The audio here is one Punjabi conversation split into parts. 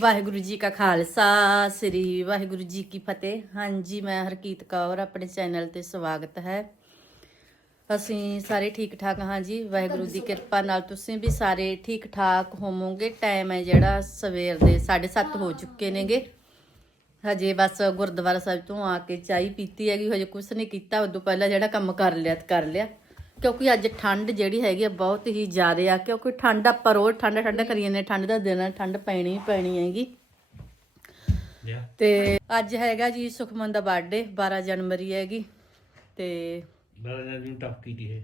ਵਾਹਿਗੁਰੂ ਜੀ ਕਾ ਖਾਲਸਾ, ਸ੍ਰੀ ਵਾਹਿਗੁਰੂ ਜੀ ਕੀ ਫਤਿਹ। ਹਾਂਜੀ, ਮੈਂ ਹਰਕੀਤ ਕੌਰ, ਆਪਣੇ ਚੈਨਲ ਤੇ ਸਵਾਗਤ ਹੈ। ਅਸੀਂ ਸਾਰੇ ਠੀਕ ਠਾਕ ਹਾਂ ਜੀ, ਵਾਹਿਗੁਰੂ ਦੀ ਕਿਰਪਾ ਨਾਲ ਤੁਸੀਂ ਵੀ ਸਾਰੇ ਠੀਕ ਠਾਕ ਹੋਵੋਗੇ। ਟਾਈਮ ਹੈ ਜਿਹੜਾ ਸਵੇਰ ਦੇ 7:30 ਹੋ ਚੁੱਕੇ ਨੇਗੇ। ਹਜੇ ਬਸ ਗੁਰਦੁਆਰਾ ਸਾਹਿਬ ਤੋਂ ਆ ਕੇ ਚਾਹ ਪੀਤੀ ਹੈਗੀ, ਹਜੇ ਕੁਝ ਨਹੀਂ ਕੀਤਾ, ਉਦੋਂ ਪਹਿਲਾਂ ਜਿਹੜਾ ਕੰਮ ਕਰ ਲਿਆ ਕਰ ਲਿਆ। ਕਿਉਂਕਿ ਅੱਜ ਠੰਡ ਜਿਹੜੀ ਹੈਗੀ ਆ ਬਹੁਤ ਹੀ ਜ਼ਿਆਦਾ ਆ ਕਿਉਂਕਿ ਠੰਡ ਆਪਾਂ ਰੋਜ਼ ਠੰਡਾ ਠੰਡਾ ਕਰੀ ਜਾਂਦੇ ਠੰਡ ਦਾ ਦਿਨ ਆ ਠੰਡ ਪੈਣੀ ਹੀ ਪੈਣੀ ਹੈਗੀ। ਤੇ ਅੱਜ ਹੈਗਾ ਜੀ ਸੁਖਮਨ ਦਾ ਬਰਥਡੇ 12 ਜਨਵਰੀ ਹੈਗੀ ਤੇ ਬਾਰਾਂ ਜਣ ਨੂੰ ਟੱਪ ਕੀਤੀ ਹੈ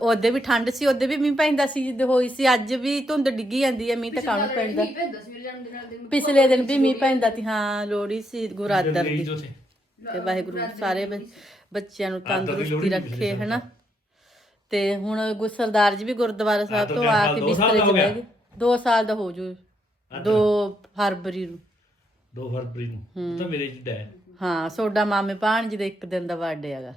ਉਹਦੇ ਵੀ ਠੰਡ ਸੀ ਉਹਦੇ ਵੀ ਮੀਂਹ ਪੈਂਦਾ ਸੀ ਜਿੱਦ ਹੋਈ ਸੀ ਅੱਜ ਵੀ ਧੁੰਦ ਡਿੱਗੀ ਜਾਂਦੀ ਹੈ ਮੀਂਹ ਤਾਂ ਕਾਹਨੂੰ ਪੈਂਦਾ। ਪਿਛਲੇ ਦਿਨ ਵੀ ਮੀਂਹ ਪੈਂਦਾ ਸੀ ਹਾਂ ਲੋਹੜੀ ਸੀ ਗੁਰਾਦਰ ਦੀ। ਤੇ ਵਾਹਿਗੁਰੂ ਸਾਰੇ ਬੱਚਿਆਂ ਨੂੰ ਤੰਦਰੁਸਤੀ ਰੱਖੇ ਹਨਾ? ਤੇ। ਹੁਣ ਗੁ ਸਰਦਾਰ ਜੀ ਵੀ ਗੁਰਦੁਆਰਾ ਸਾਹਿਬ ਤੋਂ ਆ ਕੇ ਬਿਸਤਰੇ 'ਚ ਬਹਿ ਗਏ। 2 ਸਾਲ ਦਾ ਹੋ ਜੂ। 2 ਫਰਵਰੀ ਨੂੰ। 2 ਫਰਵਰੀ ਨੂੰ। ਤਾਂ ਮੇਰੇ ਜਿੱਡਾ ਹੈ ਹਾਂ ਸੋਡਾ ਮਾਮੇ ਭਾਣਜੀ ਦਾ ਇੱਕ ਦਿਨ ਦਾ ਬਰਥਡੇ ਹੈਗਾ।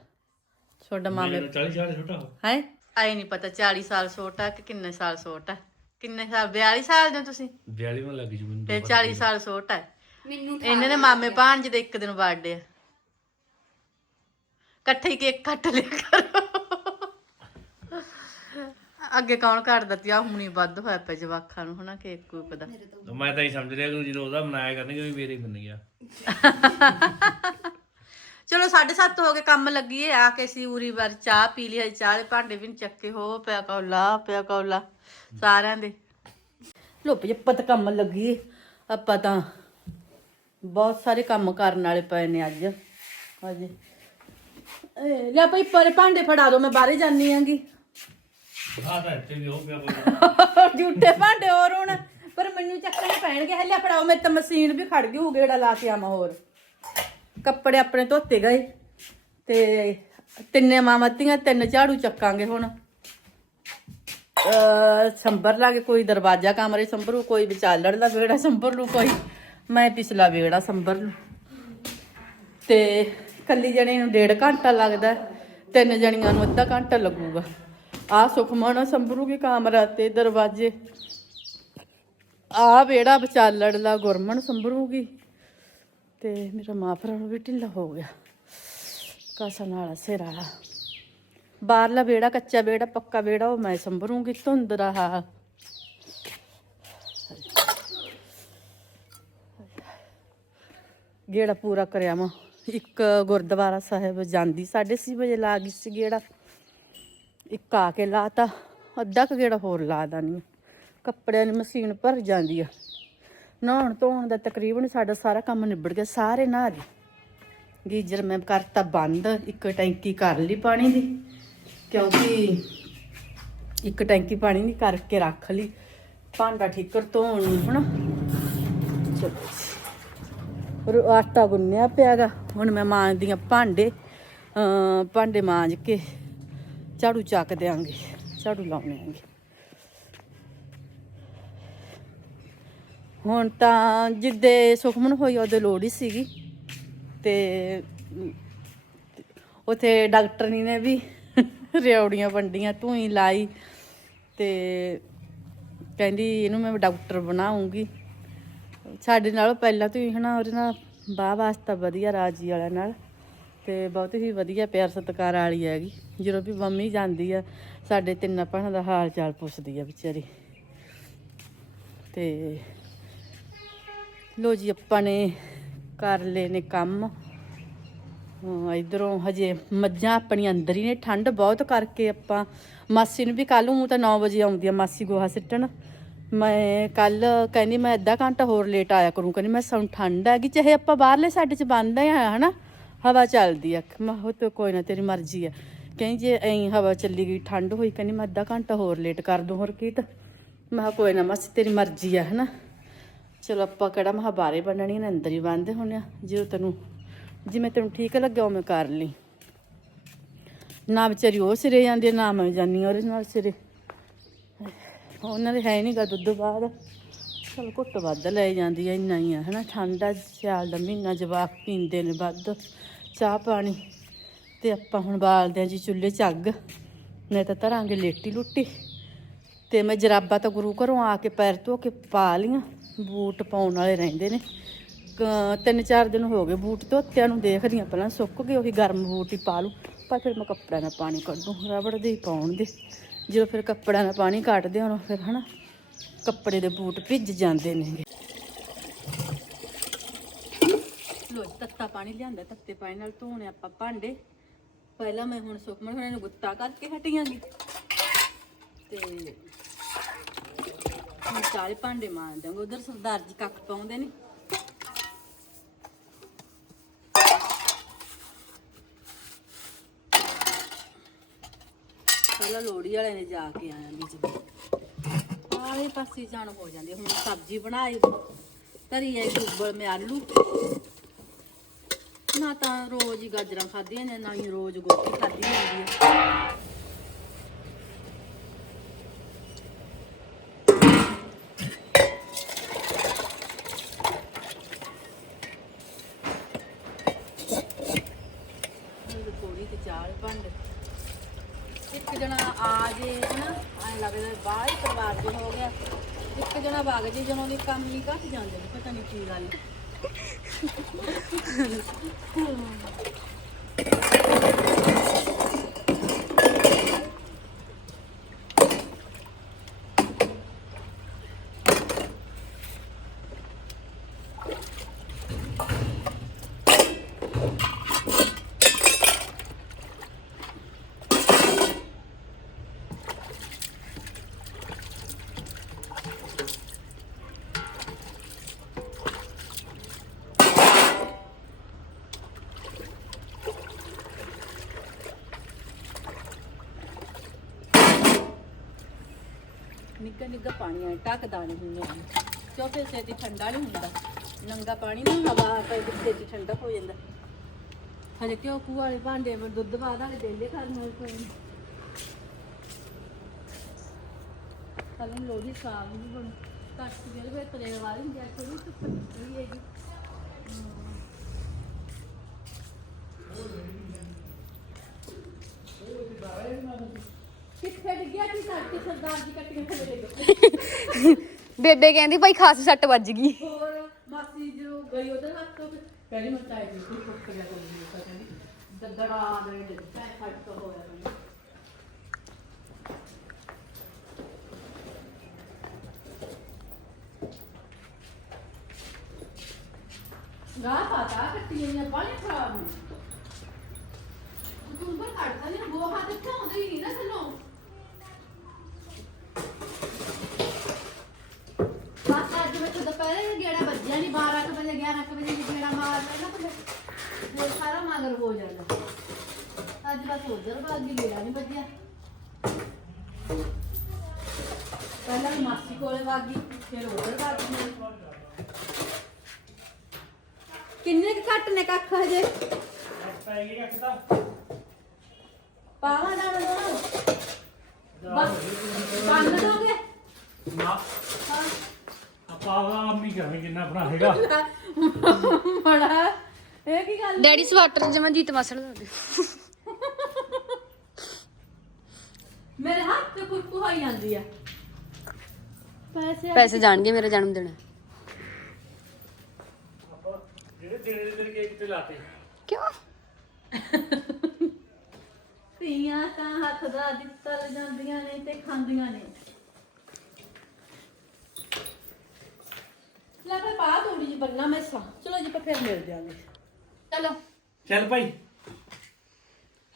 ਸੋਡਾ ਮਾਮੇ ਮੈਨੂੰ 40 ਸਾਲ ਛੋਟਾ ਹੋ। ਹੈ? ਆਈ ਨਹੀਂ ਪਤਾ 40 ਸਾਲ ਛੋਟਾ ਕਿ ਕਿੰਨੇ ਸਾਲ ਛੋਟਾ ਕਿੰਨੇ ਸਾਲ 42 ਸਾਲ ਦੇ ਹੋ ਤੁਸੀਂ? 42 ਨੂੰ ਲੱਗ ਜੂ ਮੈਨੂੰ ਤੇ 40 ਸਾਲ ਛੋਟਾ ਹੈ। ਮੈਨੂੰ ਇਹਨਾਂ ਦੇ ਮਾਮੇ ਭਾਣਜੀ ਦਾ ਇੱਕ ਦਿਨ ਬਰਥਡੇ ਆ ਇਕੱਠੇ ਹੀ ਕੇਕ ਕੱਟ ਲਿਆ ਕਰੋ। ਅੱਗੇ ਕੌਣ ਕੱਟਦਾ ਤੀ ਆ ਹੁਣੀ ਵੱਧ ਹੋਇਆ ਪਿਆ ਜਵਾਖਾਂ ਨੂੰ ਹਨਾ ਕੇਕ ਕੋਈ ਪਤਾ ਤਾਂ ਮੈਂ ਤਾਂ ਹੀ ਸਮਝ ਰਿਹਾ ਕਿ ਜਦੋਂ ਉਹਦਾ ਮਨਾਇਆ ਕਰਨਗੇ ਵੀ ਮੇਰੇ ਹੀ ਬਣ ਗਿਆ ਚਲੋ 7:30 ਹੋ ਗਏ ਕੰਮ ਲੱਗੀਏ ਆ ਕੇ ਸੀ ਉਰੀ ਵਾਰ ਚਾਹ ਪੀ ਲਈ ਚਾਹ ਦੇ ਭਾਂਡੇ ਵੀ ਨੀ ਚੱਕੇ ਹੋ ਪਿਆ ਕੌਲਾ ਪਿਆ ਕੌਲਾ ਸਾਰਿਆਂ ਦੇ। ਲੁੱਪ ਜੱਪਤ ਕੰਮ ਲੱਗੀਏ ਆਪਾਂ ਤਾਂ ਬਹੁਤ ਸਾਰੇ ਕੰਮ ਕਰਨ ਵਾਲੇ ਪਏ ਨੇ ਅੱਜ ਹਾਂਜੀ। ਏ ਲੈ ਭਾਈ ਪਰ ਭਾਂਡੇ ਫੜਾ ਦੋ ਮੈਂ ਬਾਹਰੇ ਜਾਨੀ ਆਂਗੀ। ਆ ਤਾਂ ਇੱਥੇ ਵੀ ਹੋ ਗਿਆ ਕੋਈ ਝੂਠੇ ਭਾਂਡੇ ਹੋਰ ਹੁਣ ਪਰ ਮੈਨੂੰ ਚੱਕਣੇ ਪੈਣਗੇ ਹੱਲੇ ਫੜਾਓ ਮੇਰੇ ਤਾਂ ਮਸ਼ੀਨ ਵੀ ਖੜ ਗਈ ਹੋਊ ਗੇੜਾ ਲਾ ਕੇ ਆਵਾਂ ਹੋਰ। ਕੱਪੜੇ ਆਪਣੇ ਧੋਤੇ ਗਏ ਤੇ ਤਿੰਨੇ ਮਾਮਤੀਆਂ ਤਿੰਨ ਝਾੜੂ ਚੱਕਾਂਗੇ ਹੁਣ। ਅ ਸੰਭਰ ਲਾ ਕੇ ਕੋਈ ਦਰਵਾਜ਼ਾ ਕਮਰੇ ਸੰਭਰੂ ਕੋਈ ਵਿਚਾਲੜ ਦਾ ਵਿਹੜਾ ਸੰਭਰ ਲੂ ਕੋਈ ਮੈਂ ਪਿਛਲਾ ਵਿਹੜਾ ਸੰਭਰ ਲੂ ਤੇ ਕੱਲੀ ਜਣੇ ਨੂੰ ਡੇਢ ਘੰਟਾ ਲੱਗਦਾ, ਤਿੰਨ ਜਣੀਆਂ ਨੂੰ ਅੱਧਾ ਘੰਟਾ ਲੱਗੂਗਾ। ਆ ਸੁਖਮਨ ਸੰਭਰੂਗੀ ਕਮਰਾ ਤੇ ਦਰਵਾਜ਼ੇ। ਆ ਵਿਹੜਾ ਵਿਚਾਲੜ ਲਾ ਗੁਰਮਨ ਸੰਭਰੂਗੀ। ਤੇ ਮੇਰਾ ਮਾਫਰਾ ਵੀ ਢਿੱਲਾ ਹੋ ਗਿਆ। ਕਸਣ ਨਾਲ ਸਿਰ। ਬਾਹਰਲਾ ਵਿਹੜਾ, ਕੱਚਾ ਵਿਹੜਾ, ਪੱਕਾ ਵਿਹੜਾ, ਉਹ ਮੈਂ ਸੰਭਰੂਗੀ ਧੁੰਦ ਰਹਾ ਗੇੜਾ ਪੂਰਾ ਕਰਿਆ ਮੈਂ। ਇੱਕ ਗੁਰਦੁਆਰਾ ਸਾਹਿਬ ਜਾਂਦੀ 6:30 ਵਜੇ ਲਾ ਗਈ ਸੀ ਗੇੜਾ। ਇੱਕ ਆ ਕੇ ਲਾਤਾ ਅੱਧਾ ਕੁ ਗੇੜਾ ਹੋਰ ਲਾ ਦਾਨੀ ਕੱਪੜਿਆਂ ਦੀ ਮਸ਼ੀਨ ਭਰ ਜਾਂਦੀ ਆ। ਨਹਾਉਣ ਧੋਣ ਦਾ ਤਕਰੀਬਨ ਸਾਡਾ ਸਾਰਾ ਕੰਮ ਨਿਬੜ ਗਿਆ, ਸਾਰੇ ਨਹਾ ਲਈ ਗੀਜ਼ਰ ਮੈਂ ਕਰਤਾ ਬੰਦ, ਇੱਕ ਟੈਂਕੀ ਕਰ ਲਈ ਪਾਣੀ ਦੀ, ਕਿਉਂਕਿ ਇੱਕ ਟੈਂਕੀ ਪਾਣੀ ਦੀ ਕਰਕੇ ਰੱਖ ਲਈ। ਭਾਂਡਾ ਠੀਕਰ ਧੋਣ ਨੂੰ ਹਨਾ। ਚਲੋ ਆਟਾ ਗੁੰਨਿਆ ਪਿਆਗਾ। ਹੁਣ ਮੈਂ ਮਾਂਜਦੀ ਆ ਭਾਂਡੇ ਭਾਂਡੇ ਮਾਂਜ ਕੇ ਝਾੜੂ ਚੱਕ ਦਿਆਂਗੇ, ਝਾੜੂ ਲਾਉਣੇ ਆਂਗੇ। ਹੁਣ ਤਾਂ ਜਿੱਦੇ ਸੁਖਮਨ ਹੋਈ ਉਹਦੇ ਲੋੜ ਹੀ ਸੀਗੀ ਤੇ, ਉਥੇ ਡਾਕਟਰਨੀ ਨੇ ਵੀ ਰਿਉੜੀਆਂ ਵੰਡੀਆਂ ਤੂੰ ਹੀ ਲਾਈ ਤੇ ਕਹਿੰਦੀ ਇਹਨੂੰ ਮੈਂ ਡਾਕਟਰ ਬਣਾਉਂਗੀ। ਸਾਡੇ ਨਾਲੋਂ ਪਹਿਲਾਂ ਤੋਂ ਹੀ ਹਨਾ ਉਹਦੇ ਨਾਲ ਬਾਹ ਵਾਸਤਾ ਵਧੀਆ ਰਾਜੀ ਵਾਲਿਆਂ ਨਾਲ ਤੇ ਬਹੁਤ ਹੀ ਵਧੀਆ ਪਿਆਰ ਸਤਿਕਾਰ ਵਾਲੀ ਹੈਗੀ। ਜਦੋਂ ਵੀ ਮੰਮੀ ਜਾਂਦੀ ਆ ਸਾਡੇ ਤਿੰਨਾਂ ਭੈਣਾਂ ਦਾ ਹਾਲ ਚਾਲ ਪੁੱਛਦੀ ਆ ਵਿਚਾਰੀ। ਤੇ ਲੋ ਜੀ ਆਪਾਂ ਨੇ ਕਰ ਲਏ ਨੇ ਕੰਮ। ਹਾਂ, ਇਧਰੋਂ ਹਜੇ ਮੱਝਾਂ ਆਪਣੀਆਂ ਅੰਦਰ ਹੀ ਨੇ ਠੰਡ ਬਹੁਤ ਕਰਕੇ ਆਪਾਂ ਮਾਸੀ ਨੂੰ ਵੀ ਕੱਲ ਨੂੰ ਤਾਂ 9 ਵਜੇ ਆਉਂਦੀ ਆ ਮਾਸੀ ਗੋਹਾ ਸਿੱਟਣ। ਮੈਂ ਕੱਲ ਕਹਿੰਦੀ ਮੈਂ ਅੱਧਾ ਘੰਟਾ ਹੋਰ ਲੇਟ ਆਇਆ ਕਰੂੰ। ਕਹਿੰਦੀ ਮੈਂ ਸਾਨੂੰ ਠੰਡ ਹੈਗੀ ਚਾਹੇ ਆਪਾਂ ਬਾਹਰਲੇ ਸਾਡੇ ਚ ਬੰਦ ਆ ਹਨਾ? ਹਵਾ ਚੱਲਦੀ ਆ। ਮੈਂ ਉਹ ਤੇ ਕੋਈ ਨਾ ਤੇਰੀ ਮਰਜ਼ੀ ਆ। ਕਹਿੰਦੀ ਜੇ ਐਂ ਹਵਾ ਚੱਲੀ ਗਈ ਠੰਡ ਹੋਈ ਕਹਿੰਦੀ ਮੈਂ ਅੱਧਾ ਘੰਟਾ ਹੋਰ ਲੇਟ ਕਰ ਦੂੰ ਹੋਰ ਕੀ ਤਾਂ ਮੈਂ ਕਿਹਾ ਕੋਈ ਨਾ ਮਾਸੀ ਤੇਰੀ ਮਰਜ਼ੀ ਆ ਹਨਾ? ਚਲੋ ਆਪਾਂ ਕਿਹੜਾ ਮਹਾ ਬਾਰੇ ਬਣਨੀ ਨੇ ਅੰਦਰ ਹੀ ਬੰਨਦੇ ਹੋਣੇ ਆ। ਜਦੋਂ ਤੈਨੂੰ ਜਿਵੇਂ ਤੈਨੂੰ ਠੀਕ ਲੱਗਿਆ ਉਵੇਂ ਕਰ ਲਈ। ਨਾ ਵਿਚਾਰੀ ਉਹ ਸਿਰੇ ਜਾਂਦੀ ਆ, ਨਾ ਮੈਂ ਜਾਨੀ ਉਹਦੇ ਨਾਲ ਸਿਰੇ। ਉਹਨਾਂ ਦੇ ਹੈ ਨਹੀਂਗਾ ਦੁੱਧ ਬਾਅਦ ਚਲ ਘੁੱਟ ਵੱਧ ਲੈ ਜਾਂਦੀ ਆ, ਇੰਨਾ ਹੀ ਆ, ਹਨਾ? ਠੰਡਾ ਸਿਆਲ ਦਾ ਮਹੀਨਾ, ਜਵਾਕ ਪੀਂਦੇ ਨੇ ਵੱਧ। ਚਾਹ ਪਾਣੀ ਤੇ ਆਪਾਂ ਹੁਣ ਬਾਲਦੇ ਆ ਜੀ ਚੁੱਲ੍ਹੇ 'ਚ ਅੱਗ। ਮੈਂ ਤਾਂ ਧਰਾਂਗੇ ਲੇਟੀ ਲੁੱਟੀ। ਤੇ ਮੈਂ ਜਰਾਬਾਂ ਤਾਂ ਗੁਰੂ ਘਰੋਂ ਆ ਕੇ ਪੈਰ ਧੋ ਕੇ ਪਾ ਲੀਆਂ ਬੂਟ ਪਾਉਣ ਵਾਲੇ ਰਹਿੰਦੇ ਨੇ। ਤਿੰਨ ਚਾਰ ਦਿਨ ਹੋ ਗਏ ਬੂਟ ਧੋਤਿਆਂ ਨੂੰ ਦੇਖਦੀ ਹਾਂ, ਪਹਿਲਾਂ ਸੁੱਕ ਗਏ, ਉਹੀ ਗਰਮ ਬੂਟ ਹੀ ਪਾ ਲੂ ਪਰ ਫਿਰ ਮੈਂ ਕੱਪੜਿਆਂ ਨਾਲ ਪਾਣੀ ਕੱਢੂ, ਰਬੜ ਦੇ ਹੀ ਪਾਉਣ ਦੇ। ਜਦੋਂ ਫਿਰ ਕੱਪੜਿਆਂ ਨਾਲ ਪਾਣੀ ਕੱਢਦੇ ਹਾਂ ਫਿਰ ਹਨਾ ਕੱਪੜੇ ਦੇ ਬੂਟ ਭਿੱਜ ਜਾਂਦੇ ਨੇ। ਲੋ ਤੱਤਾ ਪਾਣੀ ਲਿਆਂਦਾ, ਤੱਤੇ ਪਾਣੀ ਨਾਲ ਧੋਣੇ ਆਪਾਂ ਭਾਂਡੇ। ਪਹਿਲਾਂ ਮੈਂ ਹੁਣ ਸੁਖਮਨ ਹੁਣਾਂ ਨੂੰ ਗੁੱਤਾ ਕਰਕੇ ਹਟੀਆਂਗੀ। ਤੇ ਹੁਣ ਸਾਰੇ ਭਾਂਡੇ ਮਾਰ ਦਾਂਗੇ ਉਧਰ ਸਰਦਾਰ ਜੀ ਕੱਖ ਪਾਉਂਦੇ ਨੇ। ਪਹਿਲਾਂ ਲੋੜੀ ਵਾਲੇ ਨੇ ਜਾ ਕੇ ਆਇਆ ਵਿੱਚ ਆਲੇ ਪਾਸੇ ਜਾਣ ਹੋ ਜਾਂਦੀ, ਹੁਣ ਸਬਜ਼ੀ ਬਣਾਈ ਧਰੀ ਹੈ ਗੁੱਬਲ ਮੈਂ ਆਲੂ। ਨਾ ਤਾਂ ਰੋਜ਼ ਹੀ ਗਾਜਰਾਂ ਖਾਦੀਆਂ ਨੇ, ਨਾ ਹੀ ਰੋਜ਼ ਗੋਭੀ ਖਾਧੀ ਹੁੰਦੀ ਹੈ ਥੋੜੀ ਤੇ ਚਾਲ ਭੰਡ ਇੱਕ ਜਣਾ ਆ ਜੇ ਹਨਾ ਐ ਲੱਗਦਾ ਬਾਹਰ ਹੀ ਪਰਿਵਾਰ ਦੇ ਹੋ ਗਿਆ ਕਾਗਜ਼ ਜਣਾ ਵਗ ਜਦੋਂ ਦੀ ਕੰਮ ਹੀ ਘੱਟ ਜਾਂਦੇ ਨੇ ਪਤਾ ਨਹੀਂ ਕੀ ਗੱਲ। ਨਿੱਘਾ ਨਿੱਘਾ ਪਾਣੀ ਆ ਟੱਕਦਾ ਨਹੀਂ ਹੁੰਦਾ। ਚੌਥੇ ਸੇ ਠੰਡਾ ਨਹੀਂ ਹੁੰਦਾ? ਨੰਗਾ ਪਾਣੀ ਨਾ ਹਵਾ ਪੈ ਦਿੱਤੇ ਦੀ ਠੰਡਾ ਹੋ ਜਾਂਦਾ। ਹਲੇ ਕਿਉਂ ਕੂ ਵਾਲੇ ਭਾਂਡੇ ਵਿੱਚ ਦੁੱਧ ਪਾ ਦਾਂਗੇ ਦੇਲੇ ਕਰਨ ਨੂੰ ਕੋਈ ਕੱਲ ਨੂੰ ਲੋੜੀ ਸਾਗ ਵੀ ਬਣ। ਕੱਟ ਕੇ ਵੇ ਤਰੇ ਵਾਲੀ ਜਾਂ ਥੋੜੀ ਧੁੱਪ ਨਿਕਲੀ ਹੈਗੀ। ਕਿੱਥੇ ਡਿੱਗਿਆ ਕੀ ਸਾਡੀ ਸਰਦਾਰ ਜੀ ਕੱਟੀਆਂ ਥੱਲੇ ਡਿੱਗ ਬੇਬੇ ਕਹਿੰਦੀ ਭਾਈ ਖਾਸੀ ਸੱਟ ਵੱਜ ਗਈ। ਹੋਰ ਮਾਸੀ ਜਦੋਂ ਗਈ ਉਧਰ ਹੱਥ ਤੋਂ ਪਹਿਲੀ ਮਤਾਈ ਦੀ ਕੋਈ ਫੁੱਟ ਗਿਆ ਕੋਈ ਨਹੀਂ ਪਤਾ ਨਹੀਂ ਦਦੜਾ ਦੇ ਦੇ ਪੈ ਫਟ ਤੋਂ ਹੋਇਆ ਮੈਨੂੰ। ਗਾ ਪਤਾ ਕੱਟੀਆਂ ਨੇ ਬਾਲੀ ਖਰਾਬ ਨੇ। ਤੂੰ ਪਰ ਕੱਟਦਾ ਨਹੀਂ ਉਹ ਹੱਥ ਇੱਥੇ ਆਉਂਦਾ ਹੀ ਨਹੀਂ ਨਾ ਥੱਲੋਂ ਬਸ ਅੱਜ ਮੈਂ ਤਾਂ ਦੁਪਹਿਰੇ ਗੇੜਾ ਵੱਜਿਆ ਨਹੀਂ 12 ਕੁ ਵਜੇ 11 ਕੁ ਵਜੇ ਗੇੜਾ ਮਾਰ ਲੈਣਾ ਤੇ ਫਿਰ ਸਾਰਾ ਮਗਰ ਹੋ ਜਾਂਦਾ ਪਹਿਲਾਂ ਮਾਸੀ ਕੋਲੇ ਵਾਗੀ ਫਿਰ ਉਧਰ ਵਾਗੀ ਕਿੰਨੇ ਕੁ ਘੱਟ ਨੇ ਕੱਖ ਹਜੇ? ਪੈ ਗਈ ਕੱਖ ਤਾਂ ਪਾਵਾ ਜਾਣ ਦੋ ਬੰਨ ਦੋਗੇ ਨਾ? ਹਾਂ ਆਪਾਂ ਆਮ ਹੀ ਕਰਾਂਗੇ ਜਿੰਨਾ ਆਪਣਾ ਹੈਗਾ ਬੜਾ ਇਹ ਕੀ ਗੱਲ ਡੈਡੀ ਸਵਾਟਰ ਜਮਾ ਜੀਤ ਮਸਲ ਦੇ ਹੱਥ ਹੋਈ ਜਾਂਦੀ ਆ। ਪੈਸੇ ਪੈਸੇ ਜਾਣਗੇ ਮੇਰਾ ਜਨਮ ਦਿਨ। ਜਿਹੜੇ ਦੇਣੇ ਦੇ ਕੇਕ ਤੇ ਲਾਤੇ? ਕਿਉਂ? ਧੀਆਂ ਤਾਂ ਹੱਥ ਦਾ ਦਿੱਤਾ ਲੈ ਜਾਂਦੀਆਂ ਨੇ ਤੇ ਖਾਂਦੀਆਂ ਨੇ। ਲੈ ਫਿਰ ਪਾ ਥੋੜੀ ਜੀ ਬੰਨਾ ਮੈਸਾਂ। ਚਲੋ ਜੀ ਆਪਾਂ ਫਿਰ ਮਿਲ ਜਾਵਾਂਗੇ ਚਲੋ। ਚੱਲ ਭਾਈ।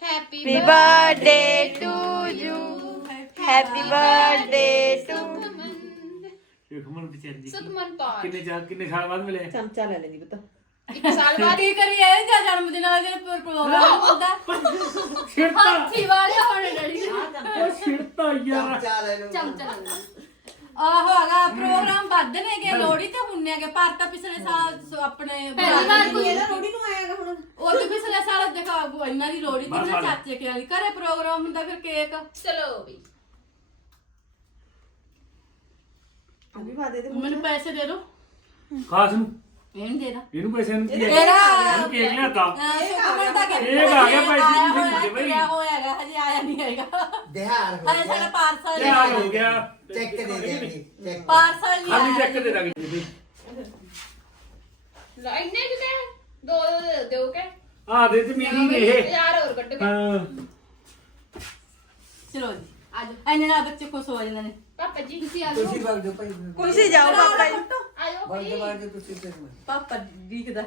Happy birthday to you happy birthday to Sukhman ਵਿਚਾਰੀ ਜੀ ਸੁਖਮਨ ਪਾਲ ਕਿੰਨੇ ਜਾ ਕਿੰਨੇ ਸਾਲ ਬਾਅਦ ਮਿਲੇ? ਚਮਚਾ ਲੈ ਲੈਂਦੀ ਬਤਾ ਇੱਕ ਸਾਲ ਬਾਅਦ। ਕੀ ਕਰੀਏ? ਇਹ ਜਾਂ ਜਨਮ ਦਿਨ ਵਾਲੇ ਦਿਨ ਪਰ ਪ੍ਰੋਗਰਾਮ ਹੁੰਦਾ। ਛਿੜਤਾ। ਹਾਥੀ ਵਾਲੇ ਹੋਣੇ ਡੈਡੀ ਉਹ ਛਿੜਤਾ ਯਾਰ। ਚਮਚਾ ਲੈ ਆਹੋ ਹੈਗਾ ਪ੍ਰੋਗਰਾਮ ਵੱਧ ਨੇਗੇ ਲੋੜੀ ਤੇ ਹੁੰਨੇ ਹੈਗੇ ਪਰ ਤਾਂ ਪਿਛਲੇ ਸਾਲ ਸ- ਆਪਣੇ ਪਹਿਲੀ ਵਾਰ ਕੋਈ ਲੋੜੀ ਨੂੰ ਆਏਗਾ ਹੁਣ। ਉਹ ਤੇ ਪਿਛਲੇ ਸਾਲ ਦੇਖਾ ਇਹਨਾਂ ਦੀ ਲੋੜੀ ਤੇ ਨਾ ਚਾਚੇ ਕੇ ਵਾਲੀ। ਘਰੇ ਪ੍ਰੋਗਰਾਮ ਹੁੰਦਾ ਫਿਰ ਕੇਕ। ਚਲੋ ਵੀ। ਮੈਨੂੰ ਪੈਸੇ ਦੇ ਦਿਓ ਖਾਸ ਨੂੰ? ਇਹਨੂੰ ਦੇ ਦਾ ਇਹਨੂੰ ਪੈਸੇ ਨੂੰ ਕੀ ਤੇਰਾ ਇਹਨੂੰ ਕੇਕ ਲਿਆਤਾ ਸੁਖਮਨ ਦਾ ਕਰ ਇਹ ਆ ਗਿਆ ਭਾਈ ਜੀ, ਤੁਸੀਂ ਦਿੱਤੇ ਬਈ। ਹੋਇਆਗਾ ਹਜੇ ਆਇਆ ਨਹੀਂ ਹੈਗਾ। ਦਿਹਾੜ ਹੋ ਹਜੇ ਸਾਡਾ ਗਿਆ ਪਾਰਸਲ ਕੀ ਹਾਲ ਹੋ ਗਿਆ। ਚੈੱਕ ਦੇ ਦੇਣਗੇ ਚੈੱਕ ਪਾਰਸਲ ਨਹੀਂ ਖਾਲੀ ਆਇਆ। ਚੈੱਕ ਦੇ ਦਾਂਗੇ ਜੀ। ਲੈ ਇੰਨੇ ਕਿਤੇ? ਦੋ ਦੋ ਦਿਓ ਕੇ। ਆ ਦੇ ਤੇ ਮੀਟਿੰਗ ਇਹ। ਯਾਰ ਹੋਰ ਕੱਢ ਕੇ। ਹਾਂ। ਚਲੋ ਜੀ ਆਜੋ ਐਨੇ ਨਾਲ ਬੱਚੇ ਖੁਸ਼ ਹੋ ਜਾਂਦੇ ਨੇ। ਪਾਪਾ ਜੀ ਤੁਸੀਂ ਆ ਜਾਓ। ਤੁਸੀਂ ਵਗ ਜਾਓ ਭਾਈ ਖੁਸ਼ੀ ਜਾਓ ਪਾਪਾ ਜੀ। ਆ ਜਾਓ ਵਗ ਭਾਈ ਜਾਓ ਵਗ ਜਾਓ ਤੁਸੀਂ ਫਿਰ ਪਾਪਾ ਦਿਖਦਾ।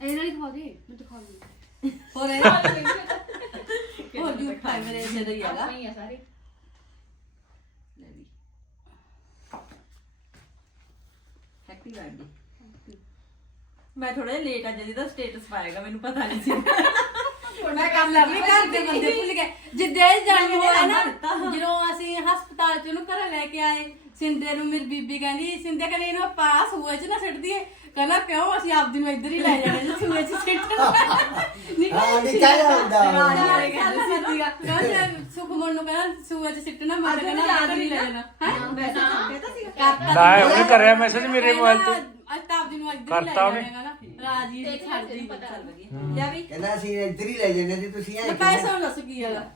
ਇਹਨਾਂ ਲਈ ਖਵਾ ਦੇ ਮੈਂ ਤਾਂ ਖਾ ਲਈ ਹੋਰ ਇਹ? ਹੋਰ ਵੀ ਖਾਏ ਮੇਰੇ ਜਿਹੜੇ ਹੀ ਹੈਗਾ। ਨਹੀਂ ਆ ਸਾਰੇ। ਹੈਪੀ ਬਰਥਡੇ ਮੈਂ ਥੋੜਾ ਜਿਹਾ ਲੇਟ ਅੱਜ ਜਿਹਦਾ ਸਟੇਟਸ ਪਾਏਗਾ ਮੈਨੂੰ ਪਤਾ ਨਹੀਂ ਸੀ। ਮੈਂ ਕੰਮ ਲੱਭੀ ਘਰ ਦੇ ਬੰਦੇ ਭੁੱਲ ਗਏ। ਜਿੱਦੇ ਜਨਮ ਹੋਇਆ ਨਾ ਜਦੋਂ ਅਸੀਂ ਹਸਪਤਾਲ ਚ ਉਹਨੂੰ ਘਰ ਲੈ ਕੇ ਆਏ ਸਿੰਦੇ ਨੂੰ ਮੇਰੀ ਬੀਬੀ ਕਹਿੰਦੀ ਸਿੰਦੇ ਕਹਿੰਦੀ ਇਹਨੂੰ ਆਪਾਂ ਸੂਏ ਚ ਨਾ ਸਿੱਟ ਦਈਏ। ਕਹਿੰਦਾ ਕਿਉਂ ਅਸੀਂ ਆਪਦੀ ਨੂੰ ਇੱਧਰ ਹੀ ਲੈ ਜਾਣਾ ਜੀ ਸੂਏ ਚ ਸਿੱਟ ਨਹੀਂ ਹਾਂ ਕਹਿੰਦਾ ਸੁਖਮਨ ਨੂੰ ਕਹਿੰਦਾ ਸੂਏ ਚ ਸਿੱਟਣਾ ਮੈਂ ਕਹਿੰਦਾ ਇੱਧਰ ਹੀ? ਲੈ ਲੈਣਾ ਜਾਣਾ ਕਰਤਾ ਉਹਨੇ ਕਰਿਆ ਮੈਸੇਜ ਮੇਰੇ ਮੋਬਾਈਲ ਤੇ। ਨੂੰ ਇੱਧਰ ਹੀ ਲੈ ਕਰਤਾ ਉਹਨੇ। ਜਾਣਾ ਨਾ। ਰਾਜੀ ਦੀ ਛੱਡ ਦੀ ਚੱਲ ਵਧੀਆ ਜਾ ਵੀ। ਕਹਿੰਦਾ ਅਸੀਂ ਇੱਧਰ ਹੀ ਲੈ ਜਾਂਦੇ ਸੀ ਤੁਸੀਂ ਐ ਲੈ ਪੈਸਾ ਹੁਣ ਦੱਸ ਕੀ ਹੈਗਾ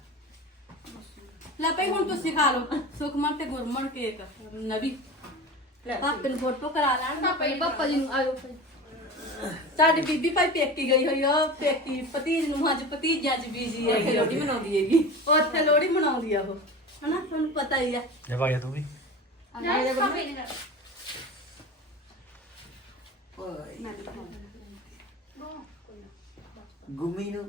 ਲੈ ਪਈ ਹੁਣ ਤੁਸੀਂ ਖਾ ਲਓ। ਸੁਖਮਨ ਤੇ ਗੁਰਮਨ ਕੇਕ। ਨਵੀ। ਪਾਪੇ ਨੂੰ ਫੋਟੋ ਕਰਾ ਲੈਣ। ਪਾਪਾ ਜੀ ਪਾਪਾ ਜੀ ਨੂੰ ਆ ਜਾਓ ਸਾਡੀ ਬੀਬੀ ਭਾਈ ਪੇਕੀ ਗਈ ਹੋਈ ਪੇਕੀ ਭਤੀਜ ਨੂੰ ਅੱਜ ਭਤੀਜਾ ਚ ਬੀਜੀ ਹੈ ਉੱਥੇ ਲੋਹੜੀ ਮਨਾਉਂਦੀ ਹੈਗੀ। ਉਹ ਉੱਥੇ ਲੋਹੜੀ ਮਨਾਉਂਦੀ ਆ ਉਹ। ਹਨਾ? ਤੁਹਾਨੂੰ ਪਤਾ ਹੀ ਆ। ਜੇ ਭਾਈ ਤੂੰ ਵੀ। ਗੁੰਮੀ ਨੂੰ।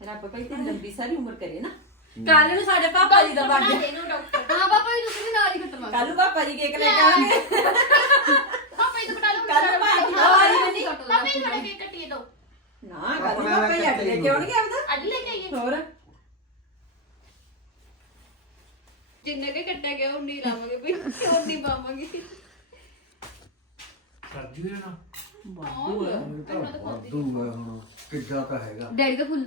ਰੱਬ ਭਾਈ ਤੇ ਲੰਬੀ ਸਾਰੀ ਉਮਰ ਕਰੇ ਨਾ। ਕੱਲ ਨੂੰ ਸਾਡੇ ਪਾਪਾ ਜੀ ਦਾ ਬਣਾ ਬਰਥਡੇ ਦੇ ਨੂੰ ਡਾਕਟਰ ਹਾਂ ਪਾਪਾ ਜੀ ਤੁਸੀਂ ਵੀ ਨਾਲ ਹੀ ਖਤਮ ਕੱਲ ਨੂੰ ਪਾਪਾ ਜੀ ਕੇਕ ਲੈ ਕੇ ਆਉਣਗੇ। ਪਾਪਾ ਜੀ ਤੋਂ ਕਟਾ ਲਓ ਕੱਲ੍ਹ ਭਾਈ ਜੀ ਪਾਪਾ ਆਵਾਜ਼ ਜੀ ਪਾਪਾ ਜੀ ਤੁਹਾਡਾ ਕੇਕ ਕੱਟੀਏ ਦੋ। ਨਾ ਕੱਲ ਨੂੰ ਪਾਪਾ ਜੀ ਅੱਡ ਲੈ ਕੇ ਆਉਣਗੇ ਆਪਦਾ। ਅੱਜ ਲੈ ਕੇ ਆਈਏ। ਹੋਰ? ਜਿੰਨੇ ਕੇ ਕੱਟਿਆ ਗਿਆ ਉਨੀ ਲਾਵਾਂਗੇ। ਵੀ ਉਨੀ ਪਾਵਾਂਗੇ। ਸਰਜੂ ਨਾ। ਵਾਧੂ ਹੈ। ਹੁਣ ਕਿੱਦਾਂ ਤਾਂ ਹੈਗਾ। ਡੈਡੀ ਦਾ ਫੁੱਲ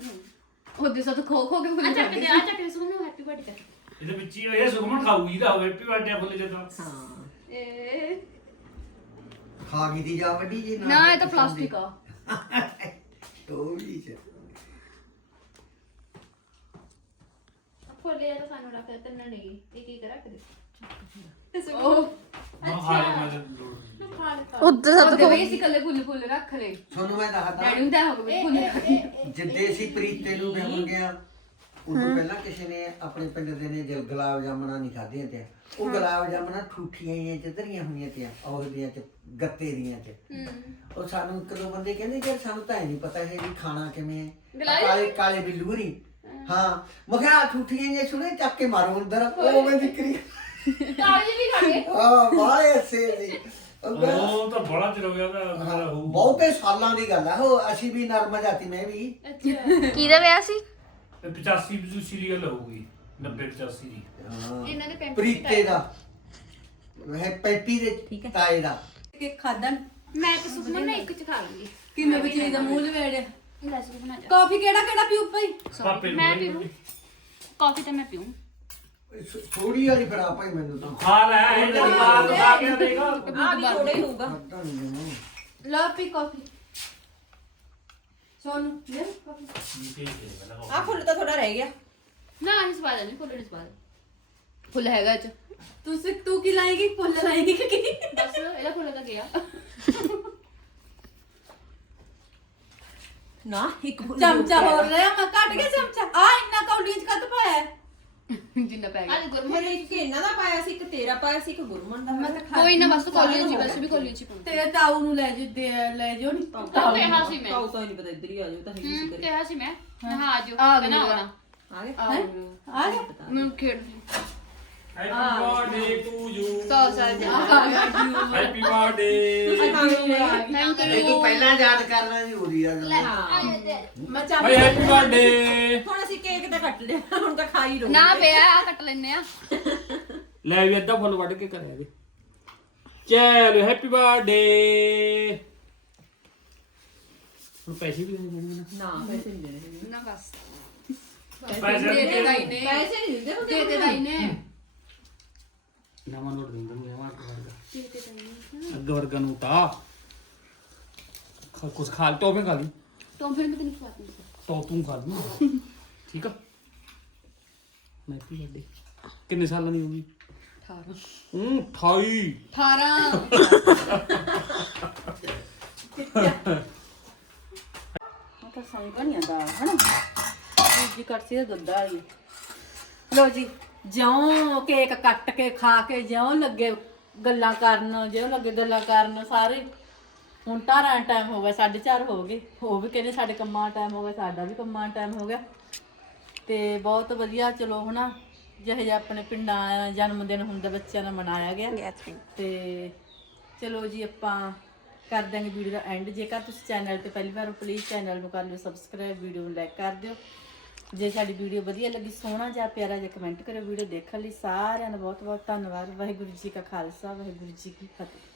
ਉਹਦੇ ਸਾਥ ਖੋ ਖੋ ਕੇ ਫੁੱਲ ਚੱਕ ਦੇ ਆ ਚੱਕ ਦੇ ਸੁਣੋ ਹੈਪੀ ਬਰਥਡੇ ਇਹਦੇ ਵਿੱਚ ਹੀ ਇਹ ਸੁਖਮਨ ਖਾਊਗੀ ਦਾ ਹੈਪੀ ਬਰਥਡੇ ਫੁੱਲ ਜਦੋਂ ਹਾਂ। ਇਹ ਖਾ ਗਈ ਦੀ ਜਾ ਵੱਡੀ ਜੀ ਨਾ ਇਹ ਤਾਂ ਪਲਾਸਟਿਕ ਆ। ਵੀ ਚ ਫੁੱਲੇ ਤਾਂ ਸਾਨੂੰ ਰੱਖ ਦੇ ਤੈਨੂੰ ਨਹੀਂ ਇੱਕ ਇੱਕ ਰੱਖ ਦੇ ਉਹ ਮੈਂ ਖਾ ਲਿਆ ਮੈਂ ਲੋੜ ਉੱਧਰ ਸਾਥ ਖੋ ਗਏ ਸੀ ਕੱਲੇ ਫੁੱਲ ਫੁੱਲ ਰੱਖ ਲੈ ਤੁਹਾਨੂੰ ਮੈਂ ਦੱਸਦਾ। ਡੈਡੀ ਨੂੰ ਤਾਂ ਹੋ ਗਏ ਫੁੱਲ ਜਿੱਦੇ ਅਸੀਂ ਪ੍ਰੀਤੇ ਨੂੰ ਵਿਆਹਣ ਗਿਆ ਉਦੋਂ ਪਹਿਲਾਂ ਕਿਸੇ ਨੇ ਆਪਣੇ ਪਿੰਡ ਦੇ ਨੇ ਜਲ ਗੁਲਾਬ ਜਾਮਣਾ ਨਹੀਂ ਖਾਧੀਆਂ ਤੇ ਉਹ ਗੁਲਾਬ ਜਾਮਣਾ ਠੂਠੀਆਂ ਹੀ ਚਦਰੀਆਂ ਹੋਈਆਂ ਤੇ ਉਹ ਦੀਆਂ ਚ ਗੱਤੇ ਦੀਆਂ ਚ। ਉਹ ਸਾਨੂੰ ਇੱਕ ਦੋ ਬੰਦੇ ਕਹਿੰਦੇ ਕਿ ਸਾਨੂੰ ਤਾਂ ਇਹ ਨਹੀਂ ਪਤਾ ਹੈ ਵੀ ਖਾਣਾ ਕਿਵੇਂ ਹੈ। ਕਾਲੇ ਕਾਲੇ ਬਿੱਲੂ ਨਹੀਂ ਹਾਂ। ਮੈਂ ਕਿਹਾ ਆਹ ਠੂਠੀਆਂ ਜੇ ਸੁਣੇ ਚੱਕ ਕੇ ਮਾਰੋ ਅੰਦਰ ਉਹ ਮੈਂ ਜ਼ਿਕਰੀ ਕਾਲੇ ਵੀ ਖਾ ਗਏ ਆ ਬਾਏ ਸੇ ਉਹ ਕਹਿੰਦਾ, ਉਹ ਤਾਂ ਬੜਾ ਚਿਰ ਹੋ ਗਿਆ ਉਹਦਾ ਮੇਰਾ ਹੋਊ। ਬਹੁਤੇ ਸਾਲਾਂ ਦੀ ਗੱਲ ਹੈ ਉਹ ਅਸੀਂ ਵੀ ਨਰਮ ਜਾਤੀ ਮੈਂ ਵੀ। ਅੱਛਾ। ਕਿਹਦਾ ਵਿਆਹ ਸੀ? ਇਹ 85 ਬਜੂ ਸੀਰੀਅਲ ਹੋਊਗੀ 90 85 ਦੀ। ਹਾਂ। ਇਹਨਾਂ ਦੇ ਪੈਂਟ ਪ੍ਰੀਤੇ ਦਾ। ਹੈ ਪੈਪੀ ਦੇ ਤਾਏ ਦਾ। ਕੇਕ ਖਾਦਨ ਮੈਂ ਤਾਂ ਸੁਖਮਨ ਨਾ ਇੱਕ ਚ ਖਾ ਲੂੰਗੀ। ਕਿਵੇਂ ਵੀ ਚੀਜ਼ ਦਾ ਮੂੰਹ ਲਵੇੜੇ ਲੈ ਜਾ ਕਾਫੀ ਕਿਹੜਾ ਕਿਹੜਾ ਪੀਉ ਭਾਈ? ਪਾਪੇ ਨੂੰ ਮੈਂ ਪੀਊਂ। ਕਾਫੀ ਤਾਂ ਮੈਂ ਪੀਊਂ। ਥੋੜੀ ਵਾਲੀ ਫੜਾ ਭਾਈ ਮੈਨੂੰ ਤਾਂ ਖਾ ਲੈ ਇਹ ਤਾਂ ਬਾਅਦ ਖਾ ਕੇ ਦੇਗਾ ਆ ਵੀ ਥੋੜਾ ਹੀ ਹੋਊਗਾ ਪਤਾ ਨਹੀਂ ਮੈਨੂੰ ਲਓ ਪੀ ਕਾਫੀ ਸੋਨੂੰ ਲੈ ਕਾਫੀ ਆ ਫੁੱਲ ਤਾਂ ਥੋੜਾ ਰਹਿ ਗਿਆ ਨਾ ਇਸ ਬਾਤ ਨਹੀਂ ਫੁੱਲ ਇਸ ਬਾਤ ਫੁੱਲ ਹੈਗਾ ਇਹ ਚ ਤੁਸੀਂ ਤੂੰ ਕੀ ਲਾਏਗੀ ਫੁੱਲ ਲਾਏਗੀ ਕਿ ਕੀ ਬਸ ਇਹਦਾ ਫੁੱਲ ਤਾਂ ਗਿਆ ਨਾ ਇੱਕ ਫੁੱਲ ਚਮਚਾ ਹੋਰ ਰਿਹਾ ਮੈਂ ਕੱਟ ਕੇ ਚਮਚਾ ਆ ਇੰਨਾ ਕੌਲੀਆਂ ਚ ਕੱਟ ਪਾਇਆ ਹੈ? ਜਿੰਨਾ ਪੈ ਗਿਆ। ਮੇਰੇ ਇੱਕ ਇਹਨਾਂ ਦਾ ਪਾਇਆ ਸੀ ਇੱਕ ਤੇਰਾ ਪਾਇਆ ਸੀ ਇੱਕ ਗੁਰਮਨ ਦਾ ਮੈਂ ਤਾਂ ਕੋਈ ਨਾ ਬਸ ਕਾਲਜ ਚ ਵੈਸੇ ਵੀ ਕਾਲਜ ਚ ਪਾਉਂ ਤੇ ਤਾਊ ਨੂੰ ਲੈ ਜੂ ਦੇ ਲੈ ਜਾਓ ਨਹੀਂ ਤਾਂ ਕਿਹਾ ਸੀ ਮੈਂ। ਤਾਂ ਨਹੀਂ ਪਤਾ ਇੱਧਰ ਹੀ ਆ ਜਾਓ ਤਾਂ ਸੀ ਹੂੰ ਕਰੇ ਕਿਹਾ ਸੀ ਮੈਂ। ਹਾਂ? ਆ ਕਹਿੰਦਾ ਗਿਆ। ਆਉਣਾ ਆ ਗਏ ਆਉਣਾ ਆ ਗਿਆ? ਮੈਂ ਖੇਡ ਹੈਪੀ ਬਰਥਡੇ ਟੂ ਯੂ ਸੌ ਸਾਲ ਜਾ ਹੈਪੀ ਬਰਥਡੇ ਇਹ ਤੂੰ ਪਹਿਲਾਂ ਯਾਦ ਕਰਨਾ ਜ਼ਰੂਰੀ ਆ ਮੈਂ ਚਮਚਾ ਹੈਪੀ ਬਰਥਡੇ ਹੁਣ ਅਸੀਂ ਕੇਕ ਤਾਂ ਕੱਟ ਲਿਆ ਹੁਣ ਤਾਂ ਖਾ ਹੀ ਰਹੋ ਨਾ ਪਿਆ ਆ ਕੱਟ ਲੈਨੇ ਆ। ਲੈ ਵੀ ਅੱਧਾ ਫੁੱਲ ਵੱਢ ਕੇ ਕਰਿਆ ਵੀ ਚਲੋ ਹੈਪੀ ਬਰਥਡੇ ਹੁਣ ਪੈਸੇ ਵੀ ਦੇਣੇ ਪੈਣਗੇ ਨਾ। ਪੈਸੇ ਨਹੀਂ ਦੇਣੇ। ਨਾ ਬਸ। ਨਾ ਪੈਸੇ ਦੇ ਦੇ ਦਾਈ ਨੇ ਪੈਸੇ ਨਹੀਂ ਦਿੰਦੇ ਦੇ ਦੇ ਦਾਈ ਨੇ ਨਵਾਂ ਨੋਟ ਦਿੰਦੇ ਨੂੰ ਨਵਾਂ ਕਰਦਾ ਅੱਗ ਵਰਗਾ ਨੂੰ ਤਾ। ਖਾ ਕੁਛ ਖਾ ਲ ਟੋਪੇ ਖਾ ਲਈ? ਤੋਂ ਫਿਰ ਮੈਂ ਤੈਨੂੰ ਖਵਾਉਂਦੀ ਟੋ ਤੂੰ ਖਾ ਲਈ ਠੀਕ ਆ? ਮੈਂ ਕੀ ਵੱਡੇ ਕਿੰਨੇ ਸਾਲਾਂ ਦੀ ਹੋਗੀ 18 ਹੂੰ 28 18 ਉਹ ਤਾਂ ਸੰਗ ਨਹੀਂ ਆਂਦਾ ਹਨਾ? ਜੀ ਕਰਸੀ ਦਾ ਦੁੱਧ ਵਾਲੀ ਲੋ ਜੀ ਜਿਉਂ ਕੇਕ ਕੱਟ ਕੇ ਖਾ ਕੇ ਜਿਉਂ ਲੱਗੇ ਗੱਲਾਂ ਕਰਨ ਜਿਉਂ ਲੱਗੇ ਗੱਲਾਂ ਕਰਨ ਸਾਰੇ। ਹੁਣ ਤਾਰਾਂ ਟਾਈਮ ਹੋ ਗਿਆ 4:30 ਹੋ ਗਏ। ਉਹ ਵੀ ਕਹਿੰਦੇ ਸਾਡੇ ਕੰਮਾਂ ਟਾਈਮ ਹੋ ਗਿਆ ਸਾਡਾ ਵੀ ਕੰਮਾਂ ਟਾਈਮ ਹੋ ਗਿਆ। ਤੇ ਬਹੁਤ ਵਧੀਆ ਚਲੋ ਹਨਾ ਜਿਹੇ ਜਿਹਾ ਆਪਣੇ ਪਿੰਡਾਂ ਜਨਮ ਦਿਨ ਹੁੰਦਾ ਬੱਚਿਆਂ ਦਾ ਮਨਾਇਆ ਗਿਆ। ਤੇ ਚਲੋ ਜੀ ਆਪਾਂ ਕਰ ਦਾਂਗੇ ਵੀਡੀਓ ਦਾ ਐਂਡ ਜੇਕਰ ਤੁਸੀਂ ਚੈਨਲ ਤੇ ਪਹਿਲੀ ਵਾਰ ਪਲੀਜ਼ ਚੈਨਲ ਨੂੰ ਕਰ ਲਿਓ ਸਬਸਕ੍ਰਾਈਬ ਵੀਡੀਓ ਨੂੰ ਲਾਈਕ ਕਰ ਦਿਓ। ਜੇ ਸਾਡੀ ਵੀਡੀਓ ਵਧੀਆ ਲੱਗੀ, ਸੋਹਣਾ ਜਾਂ ਪਿਆਰਾ ਜਿਹਾ ਕਮੈਂਟ ਕਰਿਓ, ਵੀਡੀਓ ਦੇਖਣ ਲਈ ਸਾਰਿਆਂ ਦਾ ਬਹੁਤ ਬਹੁਤ ਧੰਨਵਾਦ। ਵਾਹਿਗੁਰੂ ਜੀ ਕਾ ਖਾਲਸਾ, ਵਾਹਿਗੁਰੂ ਜੀ ਕੀ ਫਤਿਹ।